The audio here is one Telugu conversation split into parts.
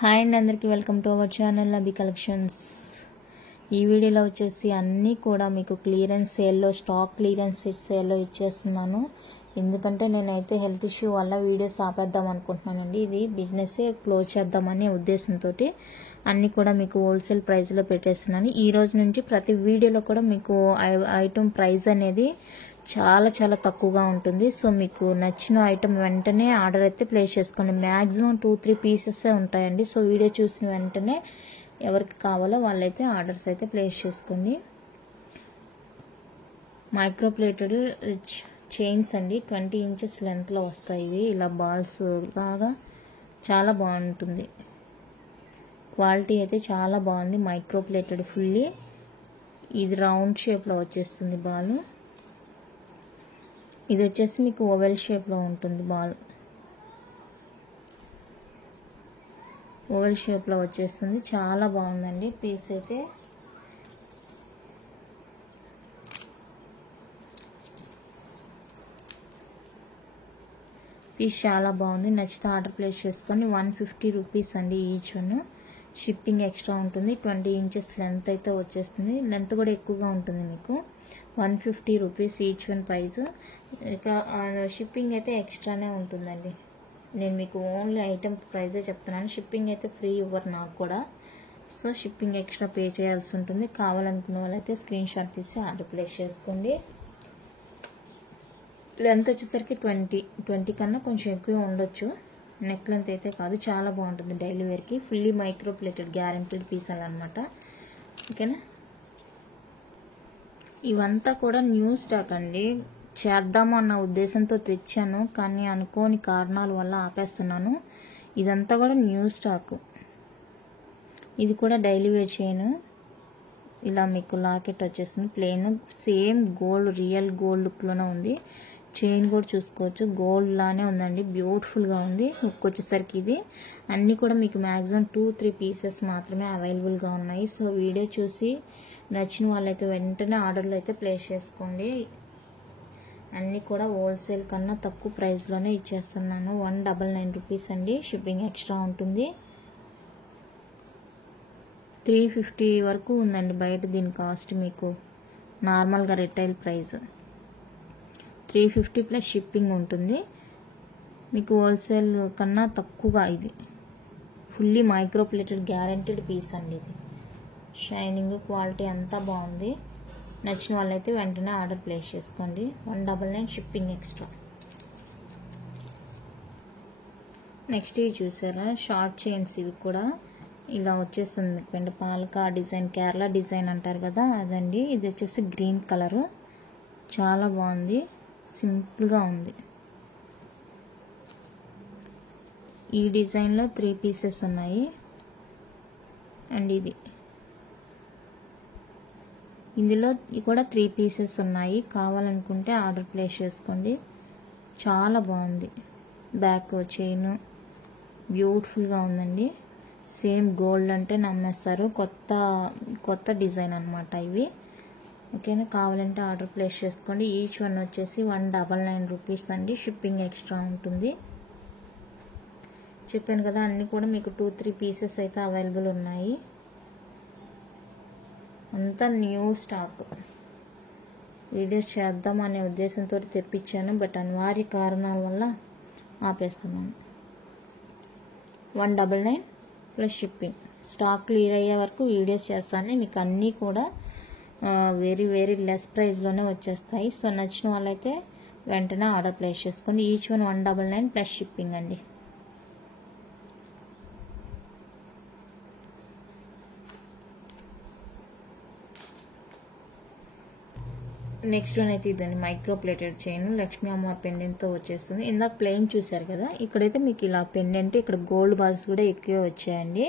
హాయ్ అండి, అందరికీ welcome to our channel Abhi collections. ఈ వీడియోలో వచ్చేసి అన్నీ కూడా మీకు క్లియరెన్స్ సేల్లో, స్టాక్ క్లియరెన్స్ సేల్లో ఇచ్చేస్తున్నాను. ఎందుకంటే నేనైతే హెల్త్ ఇష్యూ వల్ల వీడియోస్ ఆపేద్దాం అనుకుంటున్నానండి. ఇది బిజినెస్ క్లోజ్ చేద్దామనే ఉద్దేశంతో అన్నీ కూడా మీకు హోల్సేల్ ప్రైస్లో పెట్టేస్తున్నాను. ఈ రోజు నుంచి ప్రతి వీడియోలో కూడా మీకు ఐటమ్ ప్రైస్ అనేది చాలా చాలా తక్కువగా ఉంటుంది. సో మీకు నచ్చిన ఐటమ్ వెంటనే ఆర్డర్ అయితే ప్లేస్ చేసుకోండి. మ్యాక్సిమం 2-3 పీసెస్ ఉంటాయండి. సో వీడియో చూసిన వెంటనే ఎవరికి కావాలో వాళ్ళైతే ఆర్డర్స్ అయితే ప్లేస్ చేసుకోండి. మైక్రో ప్లేటెడ్ చైన్స్ అండి, 20 ఇంచెస్ లెంత్లో వస్తాయి. ఇవి ఇలా బాల్స్ లాగా చాలా బాగుంటుంది. క్వాలిటీ అయితే చాలా బాగుంది. Micro plated fully. ఇది రౌండ్ షేప్లో వచ్చేస్తుంది బాల్. ఇది వచ్చేసి మీకు ఓవెల్ షేప్లో ఉంటుంది బాల్. ఓవెల్ షేప్లో వచ్చేస్తుంది. చాలా బాగుందండి పీస్ అయితే. పీస్ చాలా బాగుంది. నచ్చితే ఆర్డర్ ప్లేస్ చేసుకొని 150 రూపీస్ అండి ఈచ్ వన్. షిప్పింగ్ ఎక్స్ట్రా ఉంటుంది. 20 ఇంచెస్ లెంత్ అయితే వచ్చేస్తుంది. లెంత్ కూడా ఎక్కువగా ఉంటుంది మీకు. 150 రూపీస్ ఈచ్ వన్ ప్రైస్. ఇక షిప్పింగ్ అయితే ఎక్స్ట్రానే ఉంటుందండి. నేను మీకు ఓన్లీ ఐటమ్ ప్రైజే చెప్తున్నాను. షిప్పింగ్ అయితే ఫ్రీ ఇవ్వరు నాకు కూడా. సో షిప్పింగ్ ఎక్స్ట్రా పే చేయాల్సి ఉంటుంది. కావాలనుకున్న వాళ్ళైతే స్క్రీన్ షాట్ తీసి ఆర్డర్ ప్లేస్ చేసుకోండి. లెంత్ వచ్చేసరికి 20 కన్నా కొంచెం ఎక్కువ ఉండొచ్చు. నెక్ లెంత్ అయితే కాదు. చాలా బాగుంటుంది డైలీ వేర్కి. ఫుల్లీ మైక్రో ప్లేటెడ్ గ్యారెంటీడ్ పీసాలు అనమాట. ఓకేనా. ఇవంతా కూడా న్యూ స్టాక్ అండి. చేద్దాము అన్న ఉద్దేశంతో తెచ్చాను, కానీ అనుకోని కారణాల వల్ల ఆపేస్తున్నాను. ఇదంతా కూడా న్యూ స్టాక్. ఇది కూడా డైలీ వేర్ చైన్. ఇలా మీకు లాకెట్ వచ్చేస్తుంది plain. Same gold, real gold లుక్లోనే ఉంది. చైన్ కూడా చూసుకోవచ్చు, గోల్డ్ లానే ఉందండి. బ్యూటిఫుల్గా ఉంది. హుక్ వచ్చేసరికి ఇది. అన్నీ కూడా మీకు మ్యాక్సిమం 2-3 పీసెస్ మాత్రమే అవైలబుల్గా ఉన్నాయి. సో వీడియో చూసి నచ్చిన వాళ్ళైతే వెంటనే ఆర్డర్లు అయితే ప్లేస్ చేసుకోండి. అన్నీ కూడా హోల్సేల్ కన్నా తక్కువ ప్రైస్లోనే ఇచ్చేస్తున్నాను. 199 రూపీస్ అండి. షిప్పింగ్ ఎక్స్ట్రా ఉంటుంది. 350 వరకు ఉందండి బయట దీని కాస్ట్. మీకు నార్మల్గా రిటైల్ ప్రైస్ 350 ప్లస్ షిప్పింగ్ ఉంటుంది. మీకు హోల్సేల్ కన్నా తక్కువగా. ఇది fully micro plated guaranteed piece అండి. ఇది షైనింగ్, క్వాలిటీ అంతా బాగుంది. నచ్చిన వాళ్ళైతే వెంటనే ఆర్డర్ ప్లేస్ చేసుకోండి. 199 షిప్పింగ్ ఎక్స్ట్రా. నెక్స్ట్ ఇవి చూసారా, షార్ట్ చైన్స్. ఇవి కూడా ఇలా వచ్చేస్తుంది. పెండ పాలకా డిజైన్, కేరళ డిజైన్ అంటారు కదా, అదండి. ఇది వచ్చేసి గ్రీన్ కలరు. చాలా బాగుంది. సింపుల్గా ఉంది. ఈ డిజైన్లో 3 పీసెస్ ఉన్నాయి. అండ్ ఇందులో కూడా 3 పీసెస్ ఉన్నాయి. కావాలనుకుంటే ఆర్డర్ ప్లేస్ చేసుకోండి. చాలా బాగుంది. బ్యాక్ చైన్ బ్యూటిఫుల్గా ఉందండి. సేమ్ గోల్డ్ అంటే నమ్మేస్తారు. కొత్త డిజైన్ అనమాట ఇవి. ఓకేనా. కావాలంటే ఆర్డర్ ప్లేస్ చేసుకోండి. ఈచ్ వన్ వచ్చేసి 199 రూపీస్ అండి. షిప్పింగ్ ఎక్స్ట్రా ఉంటుంది. చెప్పాను కదా, అన్నీ కూడా మీకు 2-3 పీసెస్ అయితే అవైలబుల్ ఉన్నాయి. అంతా న్యూ స్టాక్. వీడియోస్ చేద్దాం అనే ఉద్దేశంతో తెప్పించాను, బట్ అనివార్య కారణాల వల్ల ఆపేస్తున్నాను. 199 ప్లస్ షిప్పింగ్. స్టాక్ క్లియర్ అయ్యే వరకు వీడియోస్ చేస్తాను. మీకు అన్నీ కూడా వెరీ వెరీ లెస్ ప్రైస్లోనే వచ్చేస్తాయి. సో నచ్చిన వాళ్ళైతే వెంటనే ఆర్డర్ ప్లేస్ చేసుకోండి. ఈచ్ వన్ 199 ప్లస్ షిప్పింగ్ అండి. నెక్స్ట్ వన్ అయితే ఇదండి, మైక్రో ప్లేటెడ్ చైన్. లక్ష్మీ అమ్మవారి పెండెంట్తో వచ్చేస్తుంది. ఇందాక ప్లెయిన్ చూసారు కదా, ఇక్కడైతే మీకు ఇలా పెండెంట్, ఇక్కడ గోల్డ్ బాల్స్ కూడా ఎక్కువ వచ్చాయండి.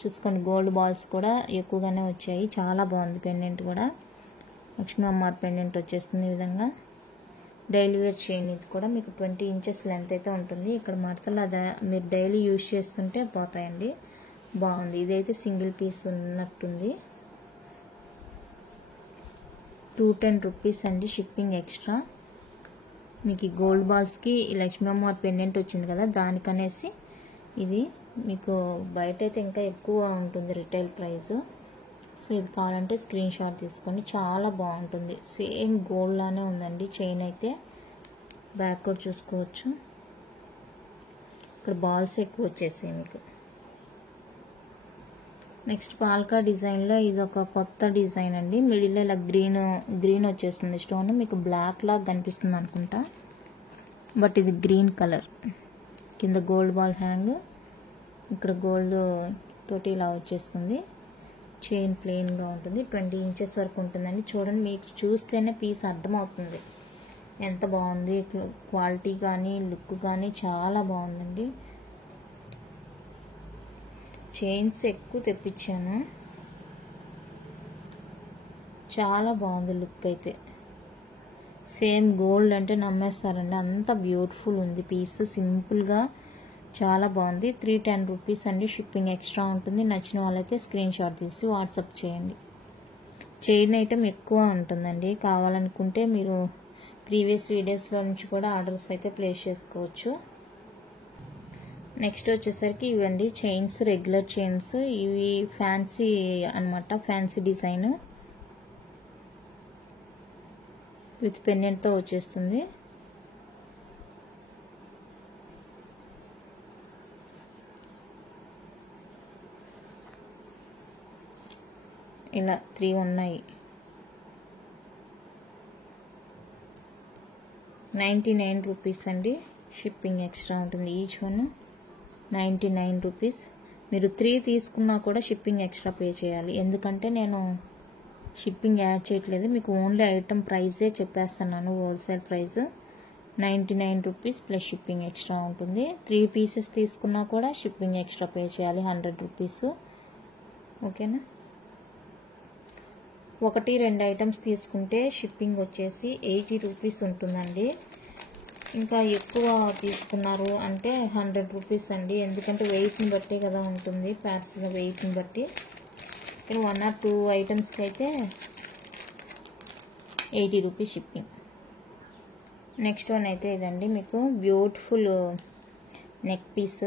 చూసుకోండి, గోల్డ్ బాల్స్ కూడా ఎక్కువగానే వచ్చాయి. చాలా బాగుంది పెండెంట్ కూడా. లక్ష్మీ అమ్మవారి పెండెంట్ వచ్చేస్తుంది ఈ విధంగా. Daily wear chain. ఇది కూడా మీకు 20 ఇంచెస్ లెంత్ అయితే ఉంటుంది. ఇక్కడ మడతలు అదే మీరు డైలీ యూజ్ చేస్తుంటే పోతాయండి. బాగుంది. ఇదైతే సింగిల్ పీస్ ఉన్నట్టుంది. 210 రూపీస్ అండి. Shipping extra. మీకు ఈ గోల్డ్ బాల్స్కి లక్ష్మీ అమ్మవారి పెండెంట్ వచ్చింది కదా, దానికనేసి ఇది మీకు బయట అయితే ఇంకా ఎక్కువ ఉంటుంది రిటైల్ ప్రైస్. సో ఇది కావాలంటే స్క్రీన్ షాట్ తీసుకోండి, చాలా బాగుంటుంది. సేమ్ గోల్డ్ లానే ఉందండి చైన్ అయితే. బ్యాక్ కూడా చూసుకోవచ్చు, ఇక్కడ బాల్స్ ఎక్కువ వచ్చేసాయి మీకు. నెక్స్ట్ పాల్కా డిజైన్లో ఇది ఒక కొత్త డిజైన్ అండి. మిడిల్లో ఇలా గ్రీన్ వచ్చేస్తుంది స్టోన్, మీకు బ్లాక్ లాగా కనిపిస్తుంది అనుకుంటా, బట్ ఇది గ్రీన్ కలర్. కింద గోల్డ్ బాల్ హ్యాంగ్, ఇక్కడ గోల్డ్ తోటి ఇలా వచ్చేస్తుంది. చైన్ ప్లెయిన్గా ఉంటుంది, 20 ఇంచెస్ వరకు ఉంటుందండి. చూడండి, మీకు చూస్తేనే పీస్ అర్థమవుతుంది ఎంత బాగుంది. క్వాలిటీ కానీ లుక్ కానీ చాలా బాగుందండి. చైన్స్ ఎక్కువ తెప్పించాను, చాలా బాగుంది లుక్ అయితే. సేమ్ గోల్డ్ అంటే నమ్మేస్తారండి, అంత బ్యూటిఫుల్ ఉంది పీస్. సింపుల్గా చాలా బాగుంది. 310 రూపీస్ అండి. షిప్పింగ్ ఎక్స్ట్రా ఉంటుంది. నచ్చిన వాళ్ళైతే స్క్రీన్ షాట్ తీసి వాట్సాప్ చేయండి. చైన్ ఐటమ్ ఎక్కువ ఉంటుందండి, కావాలనుకుంటే మీరు ప్రీవియస్ వీడియోస్లో నుంచి కూడా ఆర్డర్స్ అయితే ప్లేస్ చేసుకోవచ్చు. నెక్స్ట్ వచ్చేసరికి ఇవండి చైన్స్, రెగ్యులర్ చైన్స్. ఇవి ఫ్యాన్సీ అన్నమాట, ఫ్యాన్సీ డిజైన్ విత్ పెండెంట్తో వచ్చేస్తుంది. ఇలా 3 ఉన్నాయి. 99 రూపీస్ అండి. షిప్పింగ్ ఎక్స్ట్రా ఉంటుంది. Each one 99 rupees. మీరు 3 తీసుకున్నా కూడా షిప్పింగ్ ఎక్స్ట్రా పే చేయాలి, ఎందుకంటే నేను షిప్పింగ్ యాడ్ చేయట్లేదు, మీకు ఓన్లీ ఐటమ్ ప్రైజే చెప్పేస్తున్నాను. Wholesale price 99 rupees plus shipping extra ఉంటుంది. 3 పీసెస్ తీసుకున్నా కూడా షిప్పింగ్ ఎక్స్ట్రా పే చేయాలి, 100 రూపీస్. ఓకేనా? 1-2 ఐటమ్స్ తీసుకుంటే షిప్పింగ్ వచ్చేసి 80 రూపీస్ ఉంటుందండి. ఇంకా ఎక్కువ తీసుకున్నారు అంటే 100 రూపీస్ అండి, ఎందుకంటే వెయిట్ని బట్టే కదా ఉంటుంది, ప్యాడ్స్ వెయిట్ని బట్టి. 1 or 2 ఐటమ్స్కి అయితే 80 రూపీస్ షిప్పింగ్. నెక్స్ట్ వన్ అయితే ఇదండి, మీకు బ్యూటిఫుల్ నెక్ పీస్,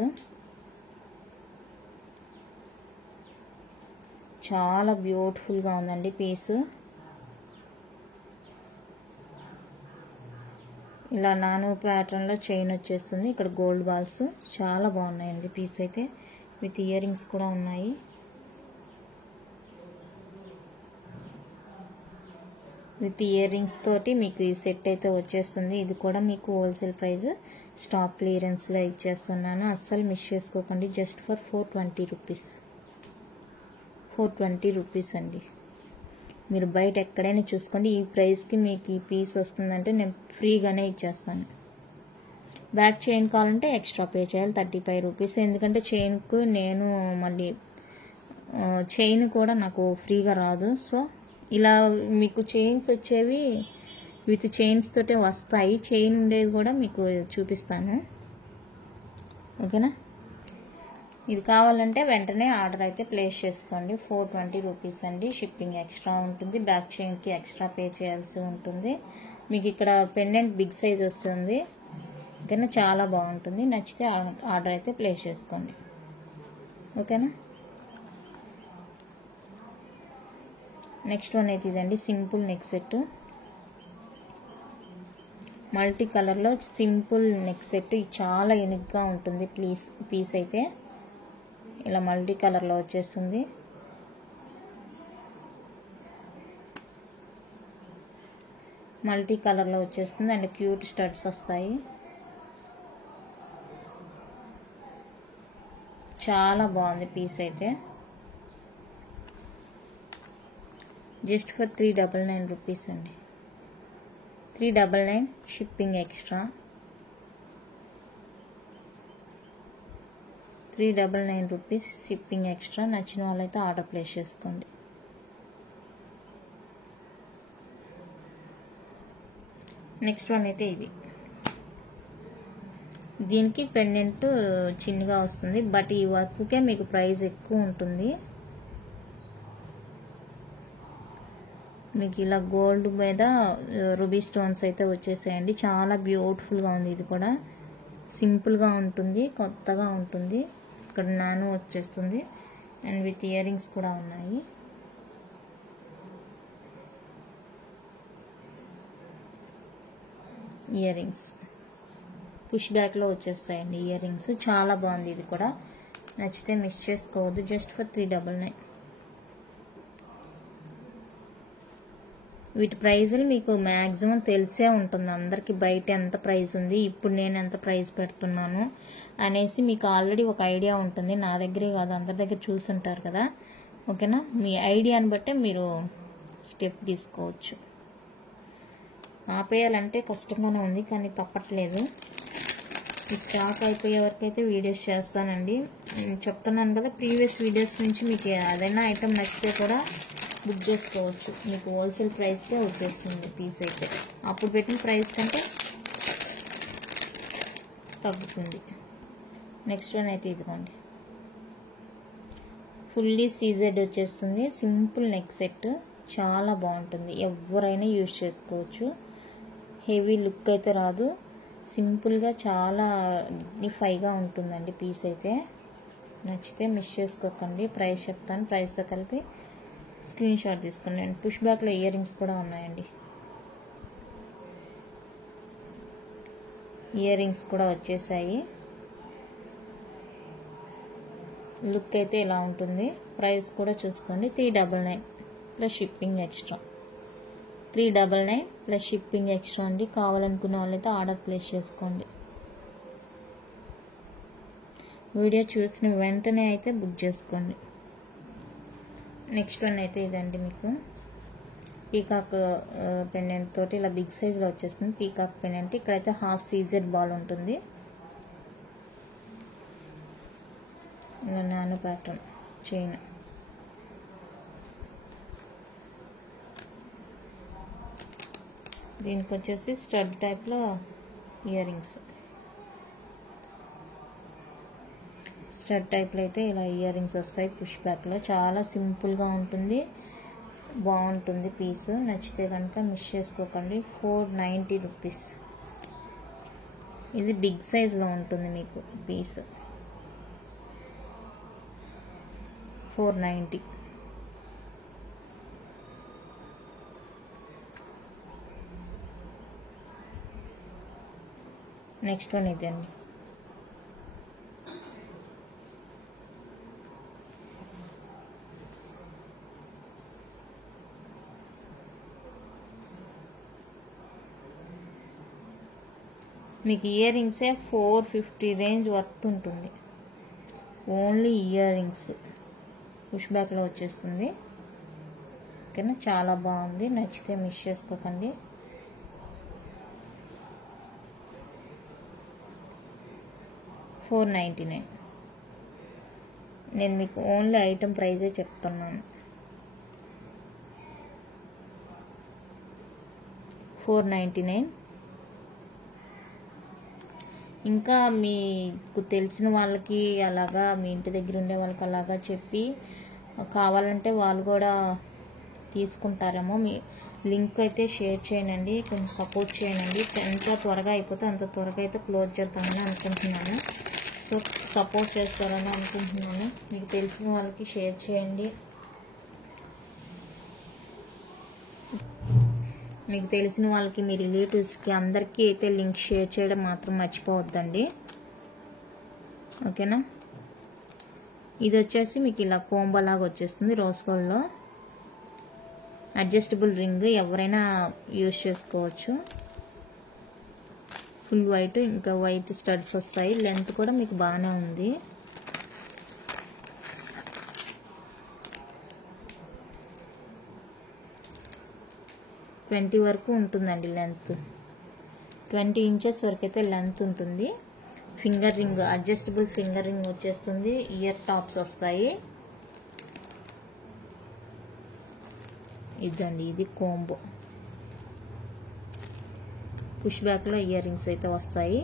చాలా బ్యూటిఫుల్గా ఉందండి పీస్. ఇలా నాను ప్యాటర్న్లో చైన్ వచ్చేస్తుంది, ఇక్కడ గోల్డ్ బాల్స్ చాలా బాగున్నాయండి పీస్ అయితే. విత్ ఇయర్ రింగ్స్ కూడా ఉన్నాయి. విత్ ఇయర్ రింగ్స్ తోటి మీకు ఈ సెట్ అయితే వచ్చేస్తుంది. ఇది కూడా మీకు హోల్సేల్ ప్రైస్, స్టాక్ క్లియరెన్స్లో ఇచ్చేస్తున్నాను, అస్సలు మిస్ చేసుకోకండి. Just for 420 rupees. 420 రూపీస్ అండి. మీరు బయట ఎక్కడైనా చూసుకోండి, ఈ ప్రైస్కి మీకు ఈ పీస్ వస్తుందంటే నేను ఫ్రీగానే ఇచ్చేస్తాను. బ్యాక్ చైన్ కావాలంటే ఎక్స్ట్రా పే చేయాలి, 35 రూపీస్. ఎందుకంటే చైన్కు నేను మళ్ళీ చైన్ కూడా నాకు ఫ్రీగా రాదు. సో ఇలా మీకు చైన్స్ వచ్చేవి విత్ చైన్స్ తోటే వస్తాయి, చైన్ ఉండేది కూడా మీకు చూపిస్తాను. ఓకేనా? ఇది కావాలంటే వెంటనే ఆర్డర్ అయితే ప్లేస్ చేసుకోండి. 420 రూపీస్ అండి. షిప్పింగ్ ఎక్స్ట్రా ఉంటుంది, బ్యాక్ చైన్కి ఎక్స్ట్రా పే చేయాల్సి ఉంటుంది. మీకు ఇక్కడ పెండెంట్ బిగ్ సైజ్ వస్తుంది, ఓకేనా? చాలా బాగుంటుంది. నచ్చితే ఆర్డర్ అయితే ప్లేస్ చేసుకోండి. ఓకేనా? నెక్స్ట్ వన్ అయితే ఇదండి, సింపుల్ నెక్ సెట్, మల్టీ కలర్లో సింపుల్ నెక్ సెట్. చాలా యూనిక్గా ఉంటుంది పీస్ అయితే. ఇలా మల్టీ కలర్లో వచ్చేస్తుంది. మల్టీ కలర్లో వచ్చేస్తుంది అండ్ క్యూట్ స్టడ్స్ వస్తాయి. చాలా బాగుంది పీస్ అయితే. జస్ట్ ఫర్ 399 రూపీస్ అండి. 399 shipping extra. 399 rupees shipping extra. నచ్చిన వాళ్ళైతే ఆర్డర్ ప్లేస్ చేసుకోండి. నెక్స్ట్ వన్ అయితే ఇది, దీనికి పెండెంట్ చిన్నగా వస్తుంది, బట్ ఈ వర్క్కే మీకు ప్రైస్ ఎక్కువ ఉంటుంది. మీకు ఇలా గోల్డ్ మీద రూబీ స్టోన్స్ అయితే వచ్చేసాయండి. చాలా బ్యూటిఫుల్గా ఉంది. ఇది కూడా సింపుల్గా ఉంటుంది, కొత్తగా ఉంటుంది. ఇక్కడ నాను వచ్చేస్తుంది అండ్ విత్ ఇయర్ రింగ్స్ కూడా ఉన్నాయి. ఇయర్ రింగ్స్ పుష్ బ్యాక్లో వచ్చేస్తాయండి ఇయర్ రింగ్స్. చాలా బాగుంది ఇది కూడా. నచ్చితే మిస్ చేసుకోవద్దు. Just for 399. వీటి ప్రైజులు మీకు మ్యాక్సిమం తెలిసే ఉంటుంది అందరికి. బయట ఎంత ప్రైస్ ఉంది, ఇప్పుడు నేను ఎంత ప్రైస్ పెడుతున్నాను అనేసి మీకు ఆల్రెడీ ఒక ఐడియా ఉంటుంది. నా దగ్గరే కాదు, అందరి దగ్గర చూసుంటారు కదా. ఓకేనా, మీ ఐడియాని బట్టే మీరు స్టెప్ తీసుకోవచ్చు. ఆపేయాలంటే కష్టంగానే ఉంది కానీ తప్పట్లేదు. ఈ స్టాక్ అయిపోయే వరకు అయితే వీడియోస్ చేస్తానండి. చెప్తున్నాను కదా, ప్రీవియస్ వీడియోస్ నుంచి మీకు ఏదైనా ఐటమ్ నచ్చితే కూడా బుక్ చేసుకోవచ్చు. మీకు హోల్సేల్ ప్రైస్కే వచ్చేస్తుంది పీస్ అయితే. అప్పుడు పెట్టిన ప్రైస్ కంటే తగ్గుతుంది. నెక్స్ట్ వన్ అయితే ఇదిగోండి, ఫుల్లీ సీజెడ్ వచ్చేస్తుంది. సింపుల్ నెక్ సెట్, చాలా బాగుంటుంది. ఎవరైనా యూజ్ చేసుకోవచ్చు. హెవీ లుక్ అయితే రాదు, సింపుల్గా చాలా డిగ్నిఫైగా ఉంటుందండి పీస్ అయితే. నచ్చితే మిస్ చేసుకోకండి. ప్రైస్ చెప్తాను, ప్రైస్తో కలిపి స్క్రీన్ షాట్ తీసుకోండి. అండ్ పుష్ బ్యాక్లో ఇయర్ రింగ్స్ కూడా ఉన్నాయండి. ఇయర్ రింగ్స్ కూడా వచ్చేసాయి. లుక్ అయితే ఇలా ఉంటుంది. ప్రైస్ కూడా చూసుకోండి, 399 plus shipping extra. 399 plus shipping extra అండి. కావాలనుకున్న వాళ్ళైతే ఆర్డర్ ప్లేస్ చేసుకోండి. వీడియో చూసిన వెంటనే అయితే బుక్ చేసుకోండి. నెక్స్ట్ వన్ అయితే ఇదండి, మీకు పీకాక్ పెండెంట్ తోటి ఇలా బిగ్ సైజ్లో వచ్చేస్తుంది. పీకాక్ పెండెంట్, ఇక్కడైతే హాఫ్ సీజెడ్ బాల్ ఉంటుంది. ఇలా నాను ప్యాటర్న్ చైన్. దీనికి వచ్చేసి స్టడ్ టైప్లో ఇయర్ రింగ్స్. స్టడ్ టైప్లో అయితే ఇలా ఇయర్ రింగ్స్ వస్తాయి పుష్ బ్యాక్లో. చాలా సింపుల్గా ఉంటుంది, బాగుంటుంది పీస్. నచ్చితే కనుక మిస్ చేసుకోకండి. 490 రూపీస్. ఇది బిగ్ సైజ్లో ఉంటుంది మీకు పీస్. 490. నెక్స్ట్ వన్ ఇదండి, మీకు ఇయర్ రింగ్సే 450 రేంజ్ వర్త్ ఉంటుంది. ఓన్లీ ఇయర్ రింగ్స్ పుష్ బ్యాక్లో వచ్చేస్తుంది. ఓకేనా, చాలా బాగుంది. నచ్చితే మిస్ చేసుకోకండి. $499. నేను మీకు ఓన్లీ ఐటమ్ ప్రైజే చెప్తున్నాను. 499. ఇంకా మీకు తెలిసిన వాళ్ళకి అలాగా, మీ ఇంటి దగ్గర ఉండే వాళ్ళకి అలాగా చెప్పి కావాలంటే వాళ్ళు కూడా తీసుకుంటారేమో. మీ లింక్ అయితే షేర్ చేయనండి, కొంచెం సపోర్ట్ చేయనండి. ఎంత త్వరగా అయిపోతే అంత త్వరగా అయితే క్లోజ్ చేద్దామని అనుకుంటున్నాను. సో సపోర్ట్ చేస్తారని అనుకుంటున్నాను. మీకు తెలిసిన వాళ్ళకి షేర్ చేయండి. మీకు తెలిసిన వాళ్ళకి, మీ రిలేటివ్స్కి అందరికీ అయితే లింక్ షేర్ చేయడం మాత్రం మర్చిపోవద్దండి. ఓకేనా, ఇది వచ్చేసి మీకు ఇలా కోంబో లాగా వచ్చేస్తుంది. రోజ్ గోల్డ్లో అడ్జస్టబుల్ రింగ్, ఎవరైనా యూజ్ చేసుకోవచ్చు. ఫుల్ వైట్, ఇంకా వైట్ స్టడ్స్ వస్తాయి. లెంత్ కూడా మీకు బాగానే ఉంది. ట్వంటీ వరకు ఉంటుందండి లెంత్. 20 ఇంచెస్ వరకు అయితే లెంత్ ఉంటుంది. Finger ring, adjustable finger ring వచ్చేస్తుంది. ఇయర్ టాప్స్ వస్తాయి. ఇదండి, ఇది కోంబో. పుష్ బ్యాక్లో ఇయర్ రింగ్స్ అయితే వస్తాయి.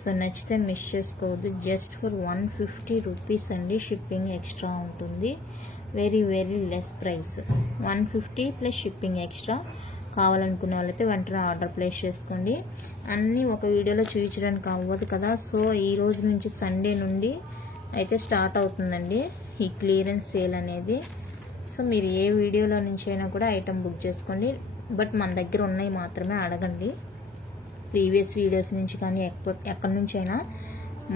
సో నచ్చితే మిస్ చేసుకోవద్దు. జస్ట్ ఫర్ 150 రూపీస్ అండి. షిప్పింగ్ ఎక్స్ట్రా ఉంటుంది. Very very less price. 150 plus shipping extra. కావాలనుకున్న వాళ్ళైతే వెంటనే ఆర్డర్ ప్లేస్ చేసుకోండి. అన్నీ ఒక వీడియోలో చూపించడానికి అవ్వదు కదా. సో ఈ రోజు నుంచి సండే నుండి అయితే స్టార్ట్ అవుతుందండి ఈ క్లియరెన్స్ సేల్ అనేది. సో మీరు ఏ వీడియోలో నుంచి అయినా కూడా ఐటమ్ బుక్ చేసుకోండి. బట్ మన దగ్గర ఉన్నాయి మాత్రమే అడగండి. ప్రీవియస్ వీడియోస్ నుంచి కానీ ఎక్కడి నుంచి అయినా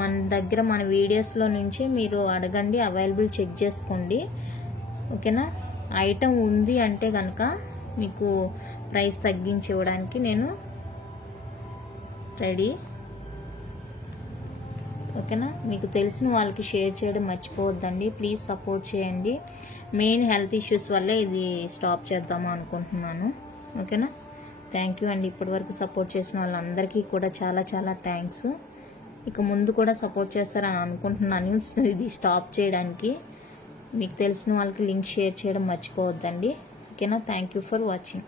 మన దగ్గర మన వీడియోస్లో నుంచి మీరు అడగండి, అవైలబుల్ చెక్ చేసుకోండి. ఓకేనా? ఐటమ్ ఉంది అంటే కనుక మీకు ప్రైస్ తగ్గించి ఇవ్వడానికి నేను రెడీ. ఓకేనా? మీకు తెలిసిన వాళ్ళకి షేర్ చేయడం మర్చిపోవద్దండి. ప్లీజ్ సపోర్ట్ చేయండి. మెయిన్ హెల్త్ ఇష్యూస్ వల్లే ఇది స్టాప్ చేద్దాము అనుకుంటున్నాను. ఓకేనా? థ్యాంక్ యూ అండి. ఇప్పటివరకు సపోర్ట్ చేసిన వాళ్ళందరికీ కూడా చాలా చాలా థ్యాంక్స్. ఇక ముందు కూడా సపోర్ట్ చేస్తారని అనుకుంటున్నాను ఇది స్టాప్ చేయడానికి. మీకు తెలిసిన వాళ్ళకి లింక్ షేర్ చేయడం మర్చిపోవద్దండి. ఓకేనా? Thank you for watching.